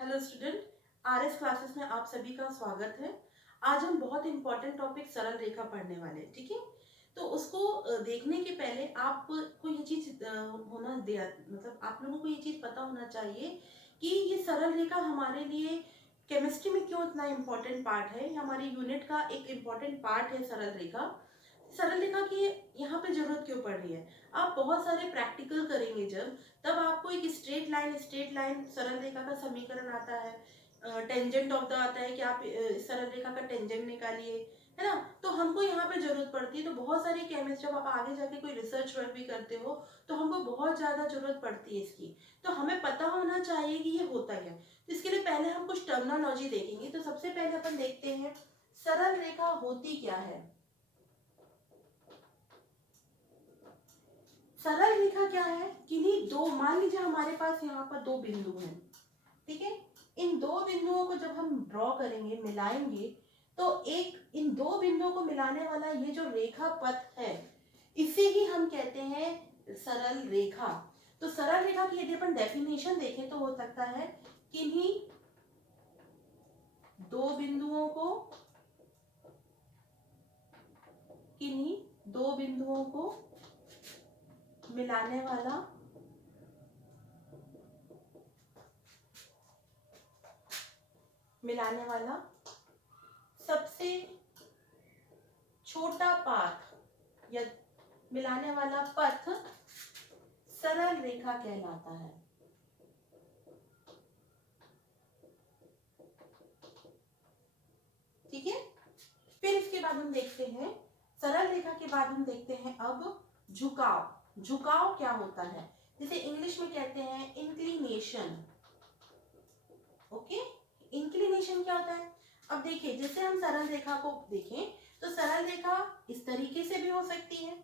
Hello student, RS classes में आप सभी का स्वागत है। आज हम बहुत इंपॉर्टेंट टॉपिक सरल रेखा पढ़ने वाले हैं, ठीक है। तो उसको देखने के पहले आपको ये चीज होना दिया, मतलब आप लोगों को ये चीज पता होना चाहिए कि ये सरल रेखा हमारे लिए केमिस्ट्री में क्यों इतना इम्पोर्टेंट पार्ट है। ये हमारी यूनिट का एक इम्पोर्टेंट पार्ट है सरल रेखा। सरल रेखा की यहाँ पे जरूरत क्यों पड़ रही है? आप बहुत सारे प्रैक्टिकल करेंगे जब, तब आपको एक स्ट्रेट लाइन सरल रेखा का समीकरण आता है, टेंजेंट ऑफ द आता है कि आप सरल रेखा का टेंजेंट निकालिए, है ना। तो हमको यहाँ पे जरूरत पड़ती है। तो बहुत सारे केमिस्ट, जब आप आगे जाके कोई रिसर्च वर्क भी करते हो तो हमको बहुत ज्यादा जरूरत पड़ती है इसकी। तो हमें पता होना चाहिए कि ये होता क्या है। तो इसके लिए पहले हम कुछ टर्मिनोलॉजी देखेंगे। तो सबसे पहले अपन देखते हैं सरल रेखा होती क्या है। सरल रेखा क्या है? किन्हीं दो, मान लीजिए हमारे पास यहाँ पर दो बिंदु हैं, ठीक है। इन दो बिंदुओं को जब हम ड्रॉ करेंगे, मिलाएंगे, तो एक इन दो बिंदुओं को मिलाने वाला ये जो रेखा पथ है, इसे ही हम कहते हैं सरल रेखा। तो सरल रेखा की यदि अपन डेफिनेशन देखें तो हो सकता है किन्हीं दो बिंदुओं को किन्हीं दो बिंदुओं को मिलाने वाला मिलाने वाला सबसे छोटा पाथ या मिलाने वाला पथ सरल रेखा कहलाता है। ठीक है। फिर इसके बाद हम देखते हैं, सरल रेखा के बाद हम देखते हैं अब झुकाव। झुकाव क्या होता है? जिसे इंग्लिश में कहते हैं इंक्लिनेशन। ओके, इंक्लिनेशन क्या होता है? अब देखिए, जैसे हम सरल रेखा को देखें तो सरल रेखा इस तरीके से भी हो सकती है,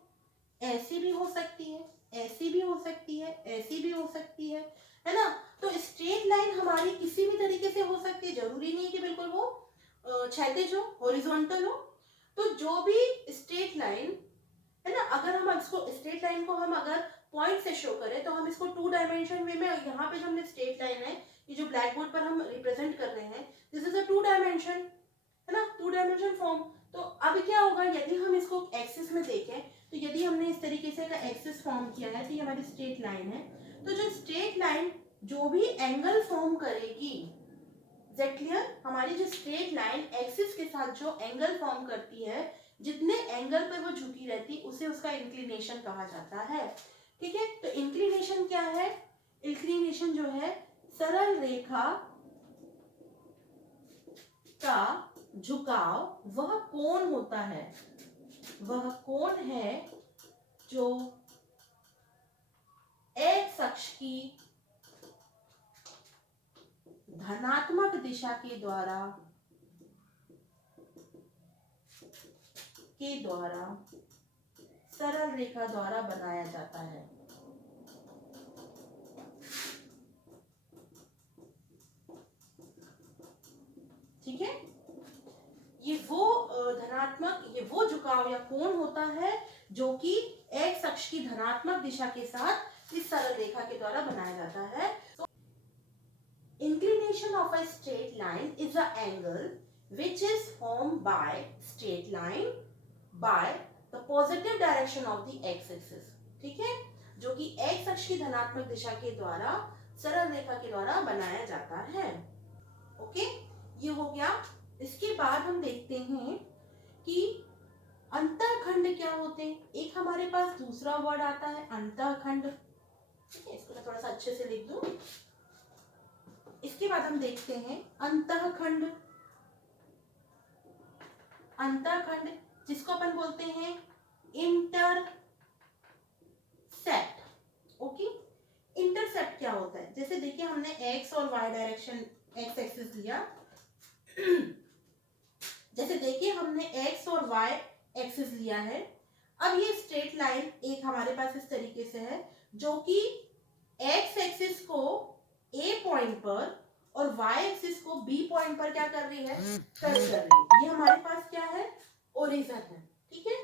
ऐसी भी हो सकती है, ऐसी भी हो सकती है, ऐसी भी हो सकती है ना। तो स्ट्रेट लाइन हमारी किसी भी तरीके से हो सकती है, जरूरी नहीं है कि बिल्कुल वो क्षैतिज हो, हॉरिजॉन्टल हो। तो जो भी स्ट्रेट लाइन है ना, अगर हम इसको स्ट्रेट लाइन को हम अगर पॉइंट से शो करें तो हम इसको टू डायमेंशन वे में, यहाँ पे जो हमने स्ट्रेट लाइन है, ये जो ब्लैक बोर्ड पर हम रिप्रेजेंट कर रहे हैं, this is a two dimension, है ना, टू डायमेंशन फॉर्म। तो अब क्या होगा, यदि हम इसको एक्सिस में देखें, तो यदि हमने इस तरीके से का एक्सिस फॉर्म किया है तो ये हमारी स्ट्रेट लाइन है। तो जो स्ट्रेट लाइन जो भी एंगल फॉर्म करेगी, इज क्लियर, हमारी जो स्ट्रेट लाइन एक्सिस के साथ जो एंगल फॉर्म करती है, जितने एंगल पे वो झुकी रहती उसे उसका इंक्लिनेशन कहा जाता है। ठीक है। तो इंक्लिनेशन क्या है? इंक्लिनेशन जो है सरल रेखा का झुकाव, वह कोण होता है, वह कोण है जो एक्स अक्ष की धनात्मक दिशा के द्वारा सरल रेखा द्वारा बनाया जाता है। ठीक है। ये वो धनात्मक, ये वो झुकाव या कोण होता है जो कि एक्स अक्ष की धनात्मक दिशा के साथ इस सरल रेखा के द्वारा बनाया जाता है। तो inclination of a straight line is the angle which is formed by straight line by the positive direction of the x axis। ठीक है, जो कि x अक्ष की धनात्मक दिशा के द्वारा सरल रेखा के द्वारा बनाया जाता है। ओके, ये हो गया। इसके बाद हम देखते हैं कि अंतःखंड क्या होते हैं। एक हमारे पास दूसरा वर्ड आता है अंतःखंड। ठीक है, इसको मैं थोड़ा सा अच्छे से लिख दूं। इसके बाद हम देखते हैं अंतःखंड। अंतःखंड जिसको अपन बोलते हैं इंटरसेप्ट। ओके, इंटरसेप्ट क्या होता है? जैसे देखिए, हमने एक्स और वाई डायरेक्शन, एक्स एक्सिस लिया। जैसे देखिए, हमने एक्स और वाई एक्सिस लिया है। अब ये स्ट्रेट लाइन एक हमारे पास इस तरीके से है, जो कि एक्स एक्सिस को ए पॉइंट पर और वाई एक्सिस को बी पॉइंट पर क्या कर रही है? कट कर रही है। ये हमारे पास क्या है? ओरिजिन है। ठीक है।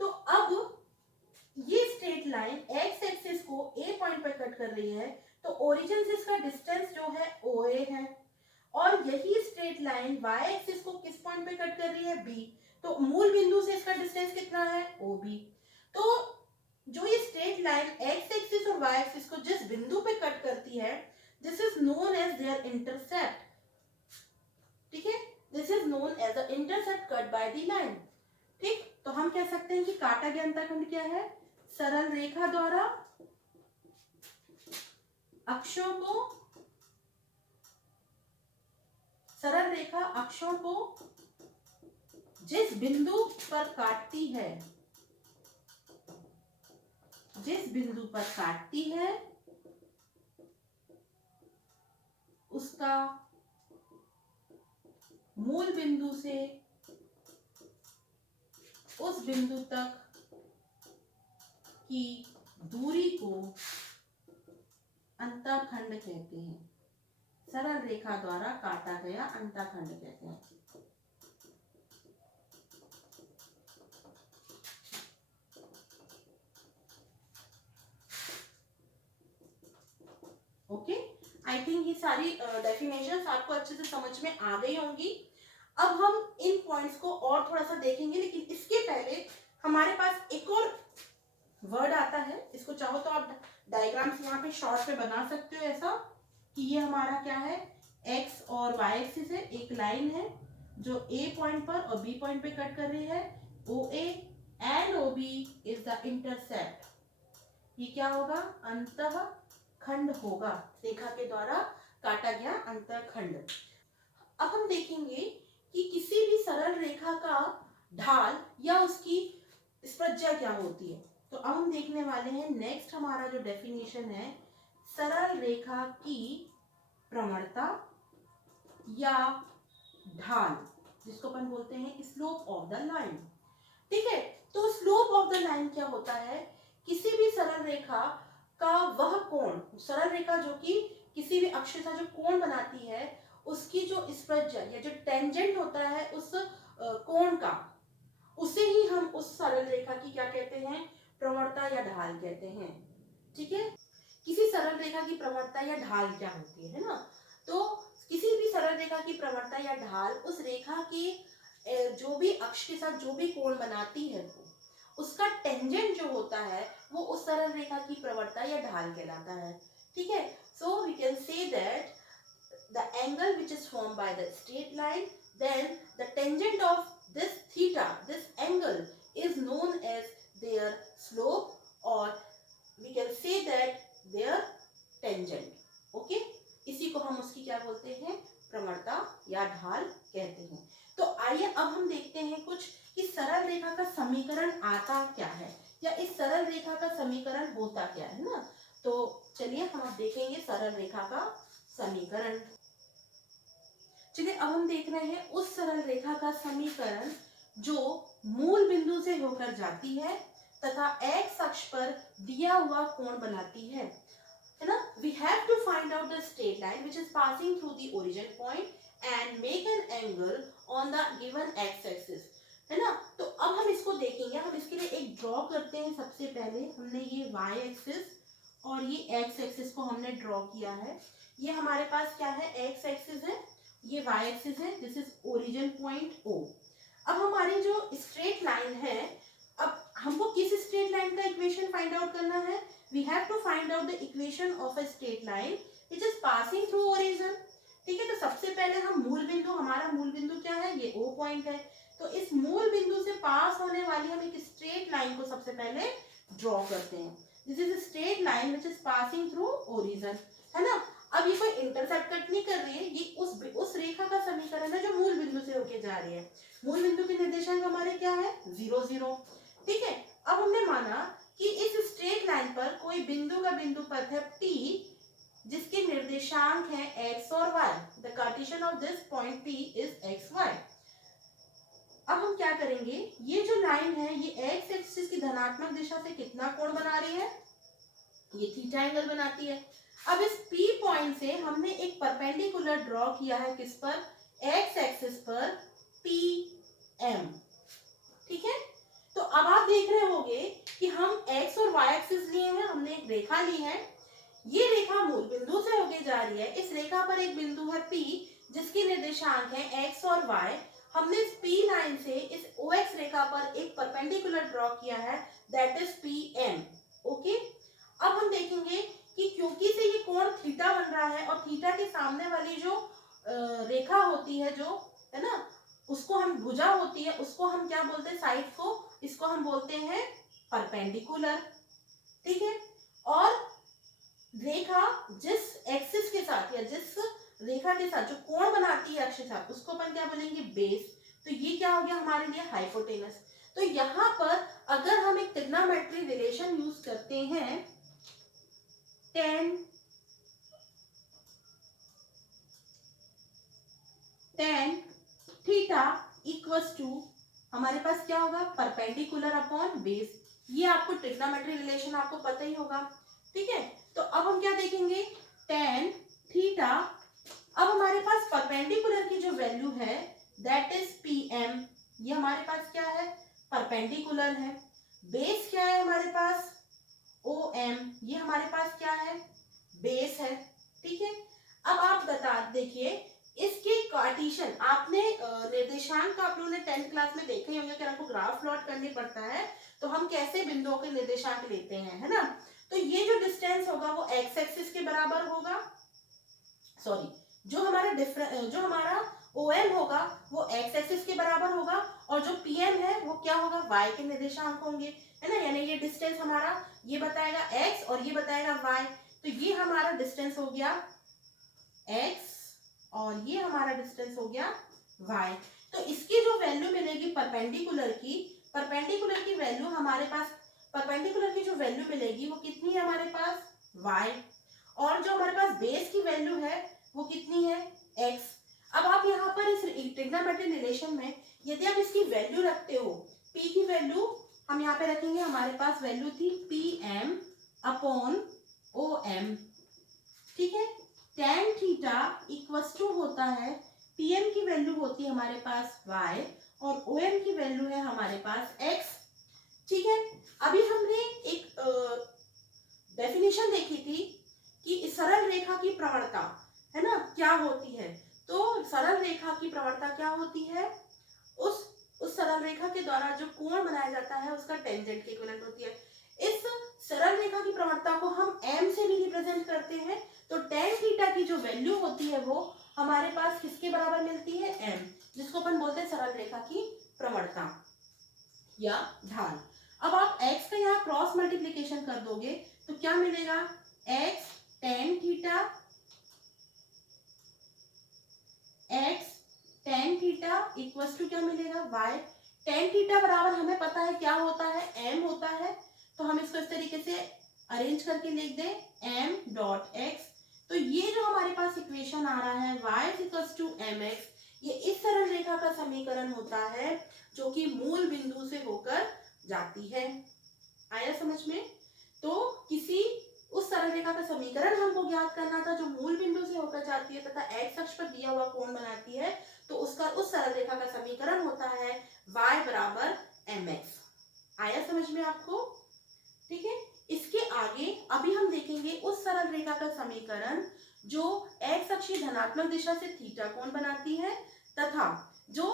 तो अब ये स्ट्रेट लाइन एक्स एक्सिस को ए पॉइंट पर कट कर रही है, तो ओरिजिन से इसका डिस्टेंस जो है OA है, और यही स्ट्रेट लाइन y एक्सिस को किस पॉइंट पे कट कर रही है, B। तो मूल बिंदु से इसका डिस्टेंस कितना है, OB। तो जो ये स्ट्रेट लाइन x एक्सिस और y एक्सिस को जिस बिंदु पे कट करती है, this is known as their intercept. ठीक है, this is known as the intercept cut by the line. ठीक, तो हम कह सकते हैं कि काटा गया अंतःखंड क्या है, सरल रेखा द्वारा अक्षों को, सरल रेखा अक्षों को जिस बिंदु पर काटती है, जिस बिंदु पर काटती है उसका मूल बिंदु से उस बिंदु तक की दूरी को अंतःखंड कहते हैं। सरल रेखा द्वारा काटा गया अंतःखंड कहते हैं। ओके, आई थिंक ये सारी डेफिनेशंस आपको अच्छे से समझ में आ गई होंगी। अब हम इन पॉइंट्स को और थोड़ा सा देखेंगे, लेकिन इसके पहले हमारे पास एक और वर्ड आता है। इसको चाहो तो आप डायग्राम्स यहाँ पे शॉर्ट पे बना सकते हो, ऐसा कि ये हमारा क्या है, x और y एक्सिस है, एक लाइन है जो A पॉइंट पर और B पॉइंट पे कट कर रही है, OA and OB is the intercept. ये क्या होगा, अंतःखंड होगा, रेखा के द्वारा काटा गया अंतःखंड। अब हम देखेंगे कि किसी भी सरल रेखा का ढाल या उसकी स्पर्शा क्या होती है। तो अब हम देखने वाले हैं नेक्स्ट हमारा जो डेफिनेशन है, सरल रेखा की प्रवणता या ढाल, जिसको अपन बोलते हैं स्लोप ऑफ द लाइन। ठीक है, तो स्लोप ऑफ द लाइन क्या होता है, किसी भी सरल रेखा का वह कोण, सरल रेखा जो कि किसी भी अक्ष का जो कोण बनाती है, उसकी जो स्पर्शा या जो टेंजेंट होता है उस कोण का, उसे ही हम उस सरल रेखा की क्या कहते हैं, प्रवणता या ढाल कहते हैं। ठीक है, किसी सरल रेखा की प्रवणता या ढाल क्या होती है ना, तो किसी भी सरल रेखा की प्रवणता या ढाल उस रेखा के जो भी अक्ष के साथ जो भी कोण बनाती है, उसका टेंजेंट जो होता है वो उस सरल रेखा की प्रवणता या ढाल कहलाता है। ठीक है, so we can say that the angle which is formed by the straight line, then the tangent of this theta, this angle is known as their slope, or we can say that their tangent. Okay, इसी को हम उसकी क्या बोलते हैं, प्रवणता या ढाल कहते हैं। तो आइए अब हम देखते हैं कुछ कि सरल रेखा का समीकरण आता क्या है, या इस सरल रेखा का समीकरण होता क्या है ना। तो चलिए हम अब देखेंगे सरल रेखा का समीकरण। चलिए अब हम देख रहे हैं उस सरल रेखा का समीकरण जो मूल बिंदु से होकर जाती है तथा x अक्ष पर दिया हुआ कोण बनाती है ना। We have to find out the straight line which is passing through the origin point and make an angle on the given x axis, है ना। तो अब हम इसको देखेंगे, हम इसके लिए एक ड्रॉ करते हैं। सबसे पहले हमने ये y एक्सिस और ये x एक्सिस को हमने ड्रॉ किया है। ये हमारे पास क्या है, x एक्सिस है, ये y एक्सिस है, this is origin point O। अब हमारी जो स्ट्रेट लाइन है, अब हमको किस स्ट्रेट लाइन का इक्वेशन फाइंड आउट करना है, we have to find out the equation of a straight line which is passing through origin. ठीक है, तो सबसे पहले हम मूल बिंदु, हमारा मूल बिंदु क्या है, ये O पॉइंट है, तो इस मूल बिंदु से पास होने वाली हम एक स्ट्रेट लाइन को सबसे पहले ड्रॉ करते हैं। This is straight line which is passing through origin, है ना। अब ये कोई इंटरसेप्ट कट नहीं कर रही है, ये उस रेखा का समीकरण है जो मूल बिंदु से होके जा रही है। मूल बिंदु के निर्देशांक हमारे क्या है, 0 0। ठीक है, अब हमने माना कि इस स्ट्रेट लाइन पर कोई बिंदु का बिंदु पथ है P, जिसके निर्देशांक है x और y। The Cartesian of this point P is x y। अब हम क्या करेंगे, ये जो लाइन है ये x एक्सिस की धनात्मक दिशा से कितना कोण बना रही है, ये थीटा एंगल बनाती है। अब इस P पॉइंट से हमने एक परपेंडिकुलर ड्रॉ किया है, किस पर, x एक्सिस पर PM। ठीक है, तो अब आप देख रहे होंगे कि हम x और y एक्सिस लिए हैं, हमने एक रेखा ली है, ये रेखा मूल बिंदु से होके जा रही है। इस रेखा पर एक बिंदु है P जिसके निर्देशांक है x और y। हमने इस P लाइन से इस OX रेखा पर एक परपेंडिकुलर ड्रॉ किया है, दैट इज PM। ओके, अब हम देखेंगे कि क्योंकि से ये कोण थीटा बन रहा है और थीटा के सामने वाली जो रेखा होती है, जो है ना, उसको हम भुजा होती है, उसको हम क्या बोलते हैं, साइड को, इसको हम बोलते हैं परपेंडिकुलर। ठीक है, और रेखा जिस एक्सिस के साथ या जिस रेखा के साथ जो कोण बनाती है अक्ष के साथ, उसको अपन क्या बोलेंगे, बेस। तो ये क्या हो गया हमारे लिए, हाइपोटेनस। तो यहाँ पर अगर हम एक ट्रिग्नोमेट्री रिलेशन यूज करते हैं, tan थीटा इक्वल्स टू, हमारे पास क्या होगा, परपेंडिकुलर अपॉन बेस। ये आपको ट्रिग्नोमेट्री रिलेशन आपको पता ही होगा। ठीक है, तो अब हम क्या देखेंगे, tan थीटा, अब हमारे पास परपेंडिकुलर की जो वैल्यू है दैट इज PM, ये हमारे पास क्या है, परपेंडिकुलर है। बेस क्या है हमारे पास, OM, ये हमारे पास क्या है, बेस है। ठीक है, अब आप बता देखिए इसके कार्टेशियन, आपने निर्देशांक का आप लोगों ने 10th क्लास में देखे होंगे कि आपको ग्राफ प्लॉट करनी पड़ता है तो हम कैसे बिंदुओं के निर्देशांक लेते हैं, है ना। तो ये जो डिस्टेंस होगा वो एक्स एक्सिस के बराबर होगा, सॉरी, जो हमारा OM होगा वो एक्स एक्सिस के बराबर होगा, और जो PM है वो क्या होगा, y के निर्देशांक होंगे, है ना। यानी ये डिस्टेंस हमारा ये बताएगा x और ये बताएगा y। तो ये हमारा डिस्टेंस हो गया x और ये हमारा डिस्टेंस हो गया y। तो इसकी जो वैल्यू मिलेगी परपेंडिकुलर की वैल्यू हमारे पास, परपेंडिकुलर की जो वैल्यू मिलेगी वो कितनी है हमारे पास, y, और जो हमारे पास बेस की वैल्यू है वो कितनी है, x। अब आप यहाँ पर इस ट्रिग्नोमेट्री रिलेशन में यदि आप इसकी वैल्यू रखते हो, p की वैल्यू हम यहाँ पे रखेंगे, हमारे पास वैल्यू थी PM अपॉन OM। ठीक है, tan थीटा इक्वल्स टू होता है, PM की वैल्यू होती है हमारे पास y और OM की वैल्यू है हमारे पास x। ठीक है, अभी हमने एक डेफिनेशन देखी थी कि सरल रेखा की प्रवणता, है ना, क्या होती है। तो सरल रेखा की प्रवणता क्या होती है, उस सरल रेखा के द्वारा जो कोण बनाया जाता है उसका टेंजेंट के इक्विवेलेंट होती है। इस सरल रेखा की प्रवणता को हम m से भी रिप्रेजेंट करते हैं। तो tan थीटा की जो वैल्यू होती है वो हमारे पास किसके बराबर मिलती है, m, जिसको अपन बोलते हैं सरल रेखा की प्रवणता या ढाल। अब आप x का यहाँ क्रॉस मल्टीप्लीकेशन कर दोगे तो क्या मिलेगा, x tan theta equals to क्या मिलेगा, y। tan थीटा बराबर हमें पता है क्या होता है, m होता है। तो हम इसको इस तरीके से अरेंज करके लिख दें m डॉट x। तो ये जो हमारे पास इक्वेशन आ रहा है y इक्वल्स टू mx, ये इस सरल रेखा का समीकरण होता है जो कि मूल बिंदु से होकर जाती है। आया समझ में। तो किसी उस सरल रेखा का समीकरण हमको ज्ञात करना था जो मूल बिंदु से होकर जाती है तथा x अक्ष पर दिया हुआ कोण बनाती है, तो उसका उस सरल रेखा का समीकरण होता है y बराबर mx। आया समझ में आपको। ठीक है, इसके आगे अभी हम देखेंगे उस सरल रेखा का समीकरण जो x अक्ष की धनात्मक दिशा से थीटा कोण बनाती है तथा जो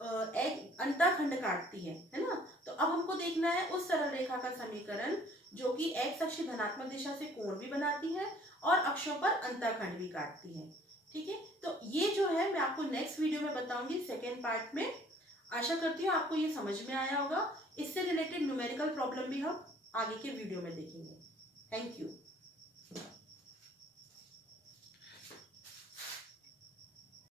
एक अंतःखंड काटती है ना। तो अब हमको देखना है उस सरल रेखा का समीकरण जो कि x अक्ष धनात्मक दिशा से कोण भी बनाती है और अक्षों पर अंतःखंड भी काटती है। ठीक है, तो ये जो है मैं आपको नेक्स्ट वीडियो में बताऊंगी सेकेंड पार्ट में। आशा करती हूँ आपको ये समझ में आया होगा। इससे रिलेटेड न्यूमेरिकल प्रॉब्लम भी हम आगे के वीडियो में देखेंगे। Thank you.